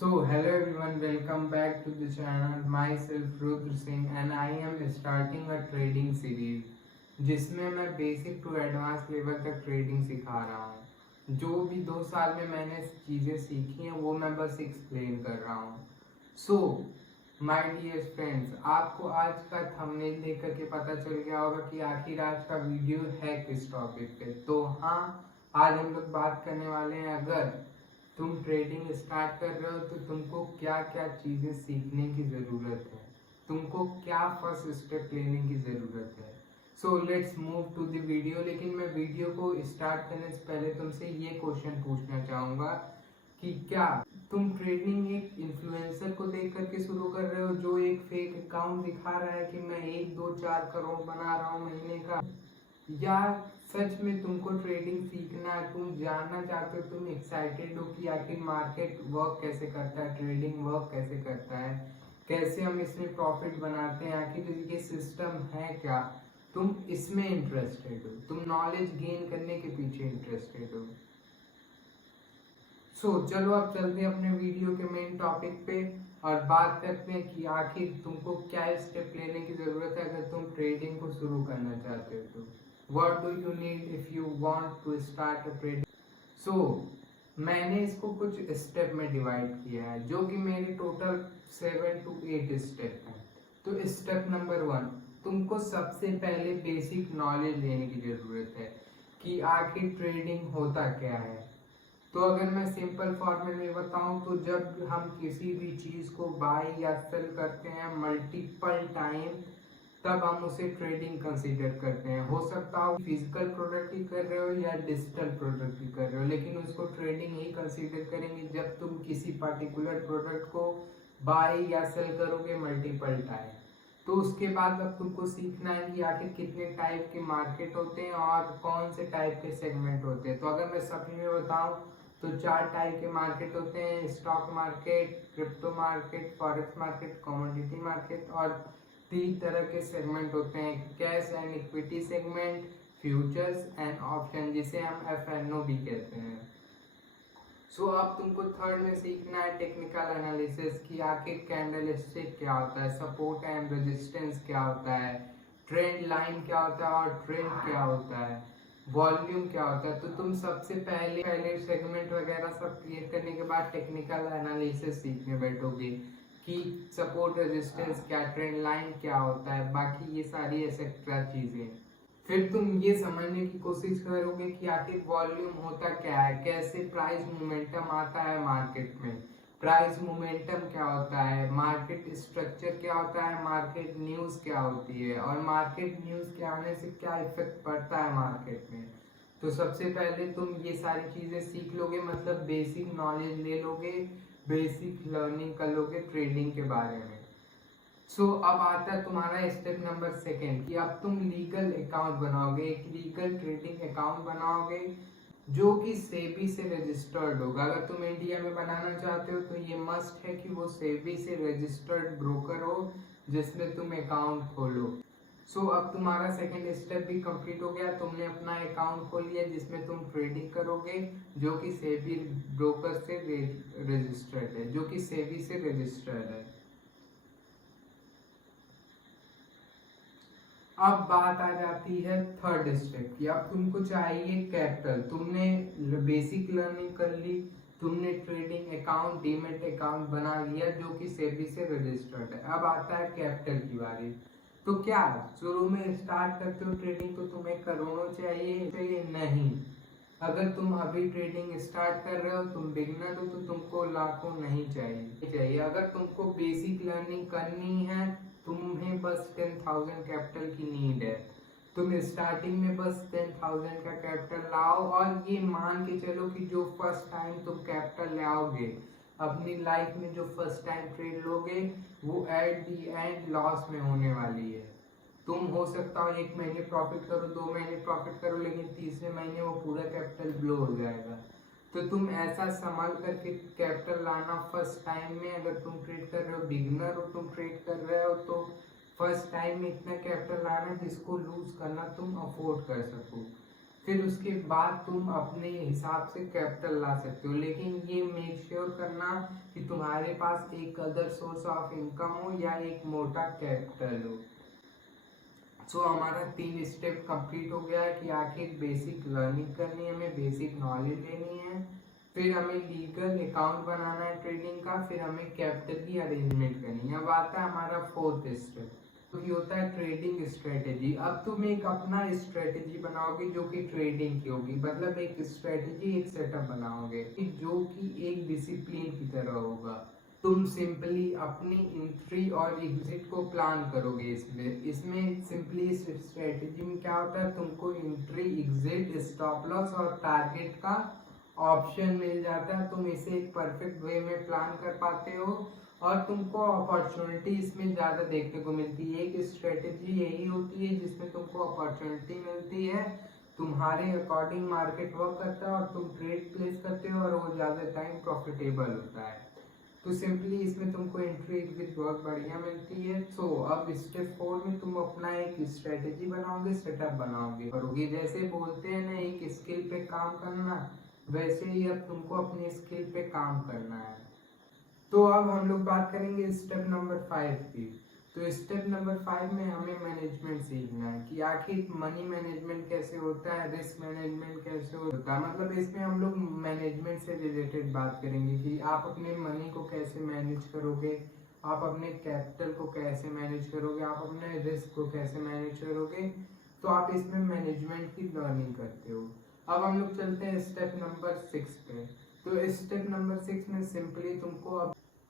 So hello everyone, welcome back to the channel. Myself Rudra Singh and I am starting a trading series जिसमें मैं basic to advance level तक trading सिखा रहा हूँ। जो भी 2 साल में मैंने चीज़ें सीखी हैं वो मैं बस एक्सप्लेन कर रहा हूँ। सो माय डियर फ्रेंड्स, आपको आज का थंबनेल देख करके पता चल गया होगा कि आखिर आज का वीडियो है किस टॉपिक पे। तो हाँ, आज हम लोग बात करने वाले हैं, अगर तुम ट्रेडिंग स्टार्ट कर रहे हो तो तुमको क्या क्या चीजें सीखने की जरूरत है, तुमको क्या फर्स्ट स्टेप लेने की जरूरत है। So let's move to the video. लेकिन मैं वीडियो को स्टार्ट करने से पहले तुमसे ये क्वेश्चन पूछना चाहूंगा कि क्या तुम ट्रेडिंग एक इन्फ्लुएंसर को देख करके शुरू कर रहे हो जो एक फेक अकाउंट दिखा रहा है कि मैं 1 2 4 करोड़ बना रहा हूँ महीने का, या सच में तुमको ट्रेडिंग सीखना है, तुम जानना चाहते हो, तुम एक्साइटेड हो कि आखिर मार्केट वर्क कैसे करता है, ट्रेडिंग वर्क कैसे करता है, कैसे हम इसमें प्रॉफिट बनाते हैं, आखिर ये सिस्टम है क्या, तुम इसमें इंटरेस्टेड हो, तुम नॉलेज गेन करने के पीछे इंटरेस्टेड हो। चलो अब चलते हैं अपने वीडियो के मेन टॉपिक पे और बात करते हैं कि आखिर तुमको क्या स्टेप लेने की जरूरत है अगर तुम ट्रेडिंग को शुरू करना चाहते हो तो। What do you need if you want to start a trading? So, मैंने इसको कुछ स्टेप में डिवाइड किया है जो कि मेरे टोटल 7 to 8 स्टेप हैं। तो स्टेप नंबर 1, तुमको सबसे पहले बेसिक नॉलेज लेने की जरूरत है कि आखिर ट्रेडिंग होता क्या है। तो अगर मैं सिंपल फॉर्मेट में बताऊं तो जब हम किसी भी चीज को बाय या सेल करते हैं मल्टीपल टाइम, तब हम उसे ट्रेडिंग कंसीडर करते हैं। हो सकता हो फिजिकल प्रोडक्ट ही कर रहे हो या डिजिटल प्रोडक्ट ही कर रहे हो, लेकिन उसको ट्रेडिंग ही कंसीडर करेंगे जब तुम किसी पर्टिकुलर प्रोडक्ट को बाय या सेल करोगे मल्टीपल टाइम। तो उसके बाद अब तुमको सीखना है कि आखिर कितने टाइप के मार्केट होते हैं और कौन से टाइप के सेगमेंट होते हैं। तो अगर मैं सभी में बताऊं तो 4 टाइप के मार्केट होते हैं: stock market, crypto market, forex market, commodity market, और 3 तरह के सेगमेंट होते हैं: cash and equity segment, futures and option, जिसे हम FNO भी कहते हैं। अब तुमको थर्ड में सीखना है टेक्निकल एनालिसिस कि आखिर कैंडल स्टिक क्या होता है, सपोर्ट एंड रेजिस्टेंस क्या होता है, ट्रेंड लाइन क्या होता है और ट्रेंड क्या होता है, वॉल्यूम क्या होता है। तो तुम सबसे पहले सेगमेंट वगैरह सब क्लियर करने के बाद टेक्निकल एनालिसिस सीखने बैठोगे कि सपोर्ट रेजिस्टेंस क्या, ट्रेंड लाइन क्या होता है, बाकी ये सारी एक्सेट्रा चीजें। फिर तुम ये समझने की कोशिश करोगे कि आखिर वॉल्यूम होता क्या है, कैसे प्राइस मोमेंटम आता है मार्केट में, प्राइस मोमेंटम क्या होता है, मार्केट स्ट्रक्चर क्या होता है, मार्केट न्यूज क्या होती है, और मार्केट न्यूज के आने से क्या इफेक्ट पड़ता है मार्केट में। तो सबसे पहले तुम ये सारी चीजें सीख लोगे, मतलब बेसिक नॉलेज ले लोगे, बेसिक लर्निंग कर लोगे ट्रेडिंग के बारे में। अब आता है तुम्हारा स्टेप नंबर 2 कि अब तुम लीगल अकाउंट बनाओगे, एक लीगल ट्रेडिंग अकाउंट बनाओगे जो कि सेबी से रजिस्टर्ड होगा। अगर तुम इंडिया में बनाना चाहते हो तो ये मस्ट है कि वो सेबी से रजिस्टर्ड ब्रोकर हो जिसमें तुम अकाउंट खोलो। अब तुम्हारा सेकंड स्टेप भी कंप्लीट हो गया, तुमने अपना अकाउंट खोल लिया जिसमें तुम ट्रेडिंग करोगे जो कि सेबी ब्रोकर से रजिस्टर्ड है, जो कि सेबी से रजिस्टर्ड है। अब बात आ जाती है थर्ड स्टेप की। अब तुमको चाहिए कैपिटल। तुमने बेसिक लर्निंग कर ली, तुमने ट्रेडिंग अकाउंट, डीमेट अकाउंट बना लिया जो कि सेबी से रजिस्टर्ड है। अब आता है कैपिटल की बारी। तो क्या शुरू में स्टार्ट करते हो ट्रेडिंग तो तुम्हें करोड़ों चाहिए? नहीं। अगर तुम अभी ट्रेडिंग स्टार्ट कर रहे हो, तुम बिगिनर हो, तो तुमको लाखों नहीं चाहिए। अगर तुमको बेसिक लर्निंग करनी है, तुम्हें बस 10,000 कैपिटल की नीड है। तुम स्टार्टिंग में बस 10,000 का कैपिटल लाओ और ये मान के चलो कि जो फर्स्ट टाइम तुम कैपिटल लाओगे अपनी लाइफ में, जो फर्स्ट टाइम ट्रेड लोगे, वो एट दी एंड लॉस में होने वाली है। तुम हो सकता हो 1 महीने प्रॉफिट करो, 2 महीने प्रॉफिट करो, लेकिन तीसरे महीने वो पूरा कैपिटल ब्लो हो जाएगा। तो तुम ऐसा संभाल करके कैपिटल लाना फर्स्ट टाइम में। अगर तुम ट्रेड कर रहे हो, बिगिनर हो, तुम ट्रेड कर रहे हो, तो फर्स्ट टाइम में इतना कैपिटल लाना जिसको लूज करना तुम अफोर्ड कर सको। फिर उसके बाद तुम अपने हिसाब से कैपिटल ला सकते हो, लेकिन ये मेक श्योर करना कि तुम्हारे पास एक अदर सोर्स ऑफ इनकम हो या एक मोटा कैपिटल हो। सो हमारा 3 स्टेप कंप्लीट हो गया कि आखिर बेसिक लर्निंग करनी है, हमें बेसिक नॉलेज लेनी है, फिर हमें लीगल अकाउंट बनाना है ट्रेडिंग का, फिर हमें कैपिटल की अरेंजमेंट करनी है। अब आता है हमारा 4th स्टेप, तो ये होता है ट्रेडिंग स्ट्रेटेजी। अब तुम एक अपना स्ट्रेटेजी बनाओगे जो कि ट्रेडिंग की होगी, मतलब एक स्ट्रेटेजी, एक सेटअप बनाओगे जो कि एक डिसिप्लिन की तरह होगा। तुम सिंपली अपनी एंट्री और एग्जिट को प्लान करोगे। इसमें सिंपली स्ट्रेटेजी में क्या होता है, तुमको एंट्री, एग्जिट, स्टॉप लॉस और टारगेट का ऑप्शन मिल जाता है। तुम इसे एक परफेक्ट वे में प्लान कर पाते हो और तुमको अपॉर्चुनिटी इसमें ज़्यादा देखने को मिलती है। एक स्ट्रेटेजी यही होती है जिसमें तुमको अपॉर्चुनिटी मिलती है, तुम्हारे अकॉर्डिंग मार्केट वर्क करता है और तुम ट्रेड प्लेस करते हो और वो ज़्यादा टाइम प्रॉफिटेबल होता है। तो सिंपली इसमें तुमको एंट्री एग्जिट बहुत बढ़िया मिलती है। सो अब स्टेप 4 में तुम अपना एक स्ट्रेटेजी बनाओगे, सेटअप बनाओगे, करोगे। जैसे बोलते हैं ना एक स्किल पे काम करना, वैसे ही अब तुमको अपनी स्किल पे काम करना है। तो अब हम लोग बात करेंगे स्टेप नंबर 5 की। तो स्टेप नंबर 5 में हमें मैनेजमेंट सीखना है कि आखिर मनी मैनेजमेंट कैसे होता है, रिस्क मैनेजमेंट कैसे होता है। मतलब इसमें हम लोग मैनेजमेंट से रिलेटेड बात करेंगे कि आप अपने मनी को कैसे मैनेज करोगे, आप अपने कैपिटल को कैसे मैनेज करोगे, आप अपने रिस्क को कैसे मैनेज करोगे। तो आप इसमें मैनेजमेंट की लर्निंग करते हो। अब हम लोग चलते हैं स्टेप नंबर 6 पे। तो स्टेप नंबर 6 में सिंपली तुमको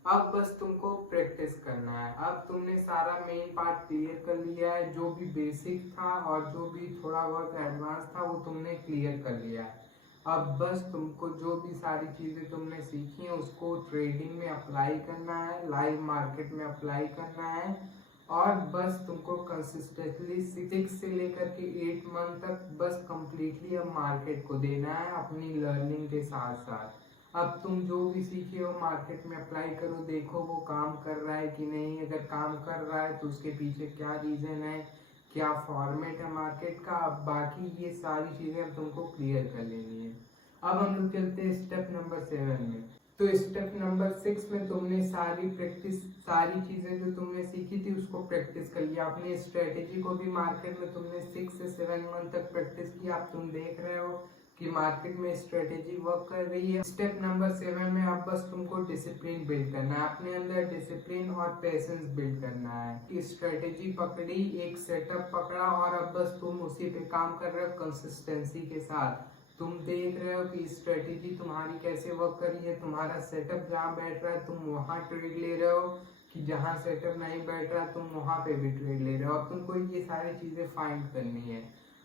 अब बस तुमको प्रैक्टिस करना है। अब तुमने सारा मेन पार्ट क्लियर कर लिया है, जो भी बेसिक था और जो भी थोड़ा बहुत एडवांस था वो तुमने क्लियर कर लिया है। अब बस तुमको जो भी सारी चीज़ें तुमने सीखी हैं उसको ट्रेडिंग में अप्लाई करना है, लाइव मार्केट में अप्लाई करना है और बस तुमको कंसिस्टेंटली 6 से लेकर के 8 मंथ तक बस कंप्लीटली अब मार्केट को देना है अपनी लर्निंग के साथ साथ। अब तुम जो भी सीखे हो मार्केट में अप्लाई करो, देखो वो काम कर रहा है कि नहीं। अगर काम कर रहा है तो उसके पीछे क्या रीजन है, क्या फॉर्मेट है मार्केट का। अब बाकी ये सारी चीजें तुमको क्लियर कर लेनी है। अब हम लोग चलते हैं स्टेप नंबर 7 में। तो स्टेप नंबर 6 में तुमने सारी चीजें जो तुमने सीखी थी उसको प्रैक्टिस कर लिया। अपने स्ट्रेटेजी को भी मार्केट में तुमने 6 से 7 मंथ तक प्रैक्टिस किया। अब तुम देख रहे हो कि मार्केट में स्ट्रेटेजी वर्क कर रही है। स्टेप नंबर 7 में अब बस तुमको डिसिप्लिन बिल्ड करना है, अपने अंदर डिसिप्लिन और पेशेंस बिल्ड करना है कि स्ट्रेटेजी पकड़ी, एक सेटअप पकड़ा और अब बस तुम उसी पे काम कर रहे हो कंसिस्टेंसी के साथ। तुम देख रहे हो कि स्ट्रेटेजी तुम्हारी कैसे वर्क कर रही है, तुम्हारा सेटअप जहाँ बैठ रहा है तुम वहाँ ट्रेड ले रहे हो, कि जहाँ सेटअप नहीं बैठ रहा तुम वहाँ पे भी ट्रेड ले रहे हो। अब तुमको ये सारी चीजें फाइंड करनी है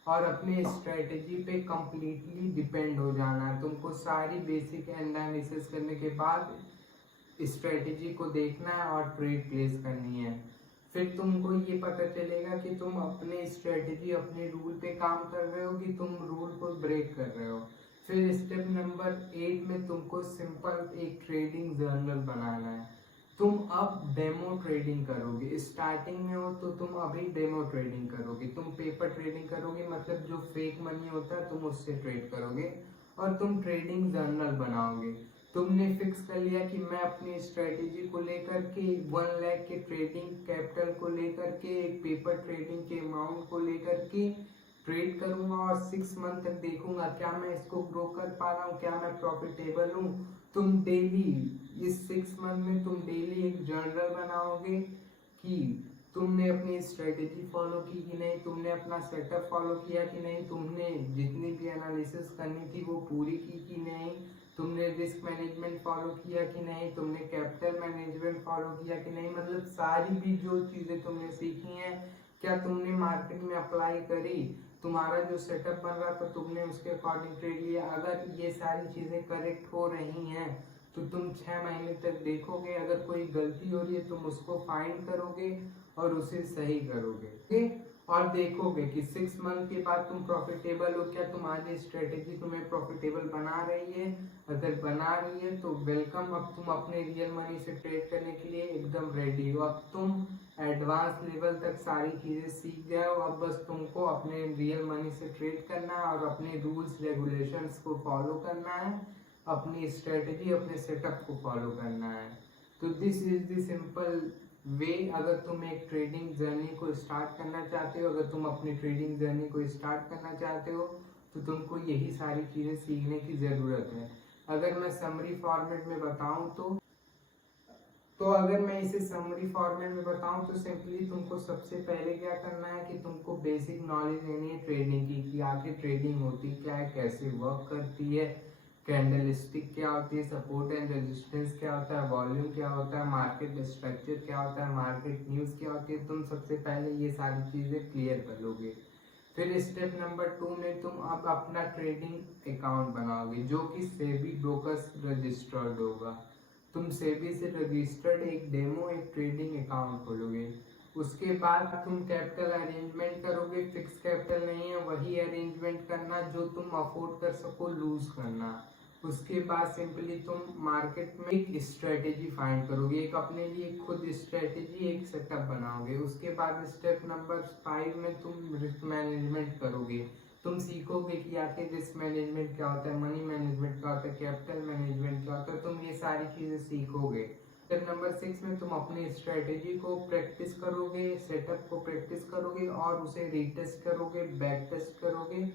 और अपने स्ट्रेटेजी पे कंप्लीटली डिपेंड हो जाना है। तुमको सारी बेसिक एनालिसिस करने के बाद स्ट्रेटेजी को देखना है और ट्रेड प्लेस करनी है। फिर तुमको ये पता चलेगा कि तुम अपने स्ट्रेटेजी, अपने रूल पे काम कर रहे हो कि तुम रूल को ब्रेक कर रहे हो। फिर स्टेप नंबर 8 में तुमको सिंपल एक ट्रेडिंग जर्नल बनाना है। तुम अब डेमो ट्रेडिंग करोगे, स्टार्टिंग में हो तो तुम अभी डेमो ट्रेडिंग करोगे। तुम पेपर ट्रेडिंग करोगे, मतलब जो फेक मनी होता है तुम उससे ट्रेड करोगे और तुम ट्रेडिंग जर्नल बनाओगे। तुमने फिक्स कर लिया कि मैं अपनी स्ट्रेटेजी को लेकर के 1 लाख के ट्रेडिंग कैपिटल को लेकर के, एक पेपर ट्रेडिंग के अमाउंट को लेकर के ट्रेड करूंगा और 6 मंथ तक देखूंगा क्या मैं इसको ग्रो कर पा रहा हूँ, क्या मैं प्रॉफिटेबल हूँ। तुम डेली इस 6 मंथ में तुम डेली एक जर्नल बनाओगे कि तुमने अपनी स्ट्रेटेजी फॉलो की कि नहीं, तुमने अपना सेटअप फॉलो किया कि नहीं, तुमने जितनी भी एनालिसिस करनी थी वो पूरी की कि नहीं, तुमने रिस्क मैनेजमेंट फॉलो किया कि नहीं, तुमने कैपिटल मैनेजमेंट फॉलो किया कि नहीं। मतलब सारी भी जो चीजें तुमने सीखी हैं क्या तुमने मार्केट में अप्लाई करी, तुम्हारा जो सेटअप बन रहा था तुमने उसके अकॉर्डिंग ट्रेड लिया। अगर ये सारी चीजें करेक्ट हो रही हैं तो तुम 6 महीने तक देखोगे, अगर कोई गलती हो रही है तुम उसको फाइंड करोगे और उसे सही करोगे। और देखोगे कि 6 मंथ के बाद तुम प्रॉफिटेबल हो। क्या तुम्हारी स्ट्रेटेजी तुम्हें प्रॉफिटेबल बना रही है? अगर बना रही है तो वेलकम, अब तुम अपने रियल मनी से ट्रेड करने के लिए एकदम रेडी हो। अब तुम एडवांस लेवल तक सारी चीज़ें सीख गए हो। अब बस तुमको अपने रियल मनी से ट्रेड करना है और अपने रूल्स रेगुलेशंस को फॉलो करना है, अपनी स्ट्रेटेजी अपने सेटअप को फॉलो करना है। तो this is the simple way. अगर तुम एक ट्रेडिंग जर्नी को स्टार्ट करना चाहते हो, अगर तुम अपनी ट्रेडिंग जर्नी को स्टार्ट करना चाहते हो तो तुमको यही सारी चीज़ें सीखने की ज़रूरत है। अगर मैं समरी फॉर्मेट में बताऊं तो अगर मैं इसे समरी फॉर्मेट में बताऊं तो सिंपली तुमको सबसे पहले क्या करना है कि तुमको बेसिक नॉलेज लेनी है ट्रेडिंग की, कि आखिर ट्रेडिंग होती क्या है, कैसे वर्क करती है, कैंडलस्टिक क्या होती है, सपोर्ट एंड रेजिस्टेंस क्या होता है, वॉल्यूम क्या होता है, मार्केट स्ट्रक्चर क्या होता है, मार्केट न्यूज़ क्या होती है। तुम सबसे पहले ये सारी चीज़ें क्लियर कर लोगे। फिर स्टेप नंबर 2 में तुम अब अपना ट्रेडिंग अकाउंट बनाओगे जो कि सेबी ब्रोकर्स रजिस्टर्ड होगा। तुम सेबी से रजिस्टर्ड एक डेमो एक ट्रेडिंग अकाउंट खोलोगे। उसके बाद तुम कैपिटल अरेंजमेंट करोगे। फिक्स कैपिटल नहीं है, वही अरेंजमेंट करना जो तुम अफोर्ड कर सको, लूज करना। उसके बाद सिंपली तुम मार्केट में एक स्ट्रेटेजी फाइंड करोगे, एक अपने लिए खुद स्ट्रेटेजी एक सेटअप बनाओगे। उसके बाद स्टेप नंबर 5 में तुम रिस्क मैनेजमेंट करोगे। तुम सीखोगे कि आखिर रिस्क मैनेजमेंट क्या होता है, मनी मैनेजमेंट क्या होता है, कैपिटल मैनेजमेंट क्या होता है। तुम ये सारी चीजें सीखोगे। स्टेप नंबर 6 में तुम अपनी स्ट्रेटेजी को प्रैक्टिस करोगे, सेटअप को प्रैक्टिस करोगे और उसे रीटेस्ट करोगे, बैक टेस्ट करोगे।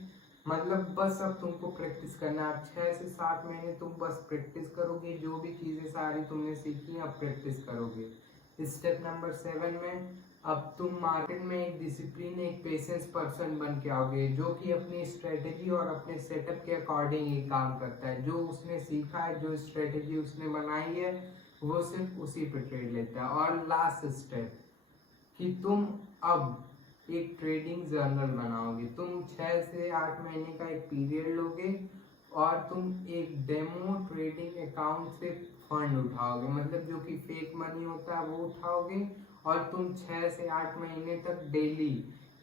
मतलब बस अब तुमको प्रैक्टिस करना है। अब 6 से 7 महीने तुम बस प्रैक्टिस करोगे, जो भी चीजें सारी तुमने सीखी हैं अब प्रैक्टिस करोगे। स्टेप नंबर 7 में अब तुम मार्केट में एक डिसिप्लिन, एक पेशेंस पर्सन बन के आओगे जो कि अपनी स्ट्रेटेजी और अपने सेटअप के अकॉर्डिंग ही काम करता है। जो उसने सीखा है, जो स्ट्रेटेजी उसने बनाई है, वो सिर्फ उसी पे ट्रेड लेता है। और लास्ट स्टेप कि तुम अब एक ट्रेडिंग जर्नल बनाओगे। तुम 6 से 8 महीने का एक पीरियड लोगे और तुम एक डेमो ट्रेडिंग अकाउंट से फंड उठाओगे, मतलब जो कि फेक मनी होता है वो उठाओगे। और तुम 6 से 8 महीने तक डेली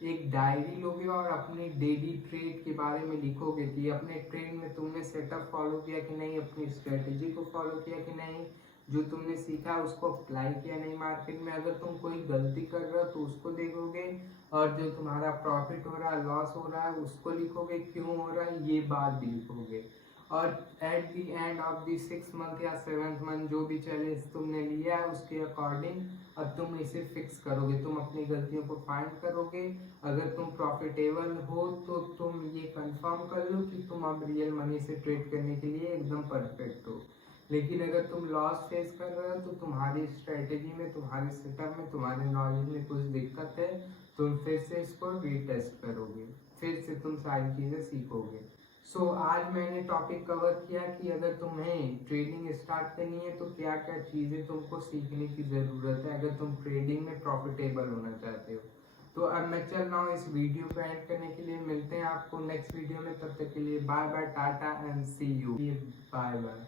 एक डायरी लोगे और अपनी डेली ट्रेड के बारे में लिखोगे कि अपने ट्रेड में तुमने सेटअप फॉलो किया कि नहीं, अपनी स्ट्रेटेजी को फॉलो किया कि नहीं, जो तुमने सीखा उसको अप्लाई किया नहीं मार्केट में। अगर तुम कोई गलती कर रहे हो तो उसको देखोगे और जो तुम्हारा प्रॉफिट हो रहा है, लॉस हो रहा है, उसको लिखोगे, क्यों हो रहा है ये बात भी लिखोगे। और at the end of the 6 month या 7th मंथ जो भी चैलेंज तुमने लिया है उसके अकॉर्डिंग अब तुम इसे फिक्स करोगे। तुम अपनी गलतियों को फाइंड करोगे। अगर तुम प्रॉफिटेबल हो तो तुम ये कंफर्म कर लो कि तुम अब रियल मनी से ट्रेड करने के लिए एकदम परफेक्ट हो। लेकिन अगर तुम लॉस फेस कर रहे हो तो तुम्हारी स्ट्रेटेजी में, तुम्हारे सेटअप में, तुम्हारे नॉलेज में कुछ दिक्कत है। तुम फिर से इसको रीटेस्ट करोगे, फिर से तुम सारी चीज़ें सीखोगे। आज मैंने टॉपिक कवर किया कि अगर तुम्हें ट्रेडिंग स्टार्ट करनी है तो क्या क्या चीज़ें तुमको सीखने की ज़रूरत है अगर तुम ट्रेडिंग में प्रॉफिटेबल होना चाहते हो। तो अब मैं चल रहा हूँ इस वीडियो को एंड करने के लिए। मिलते हैं आपको नेक्स्ट वीडियो में, तब तक के लिए bye bye, tata and see you. Bye bye.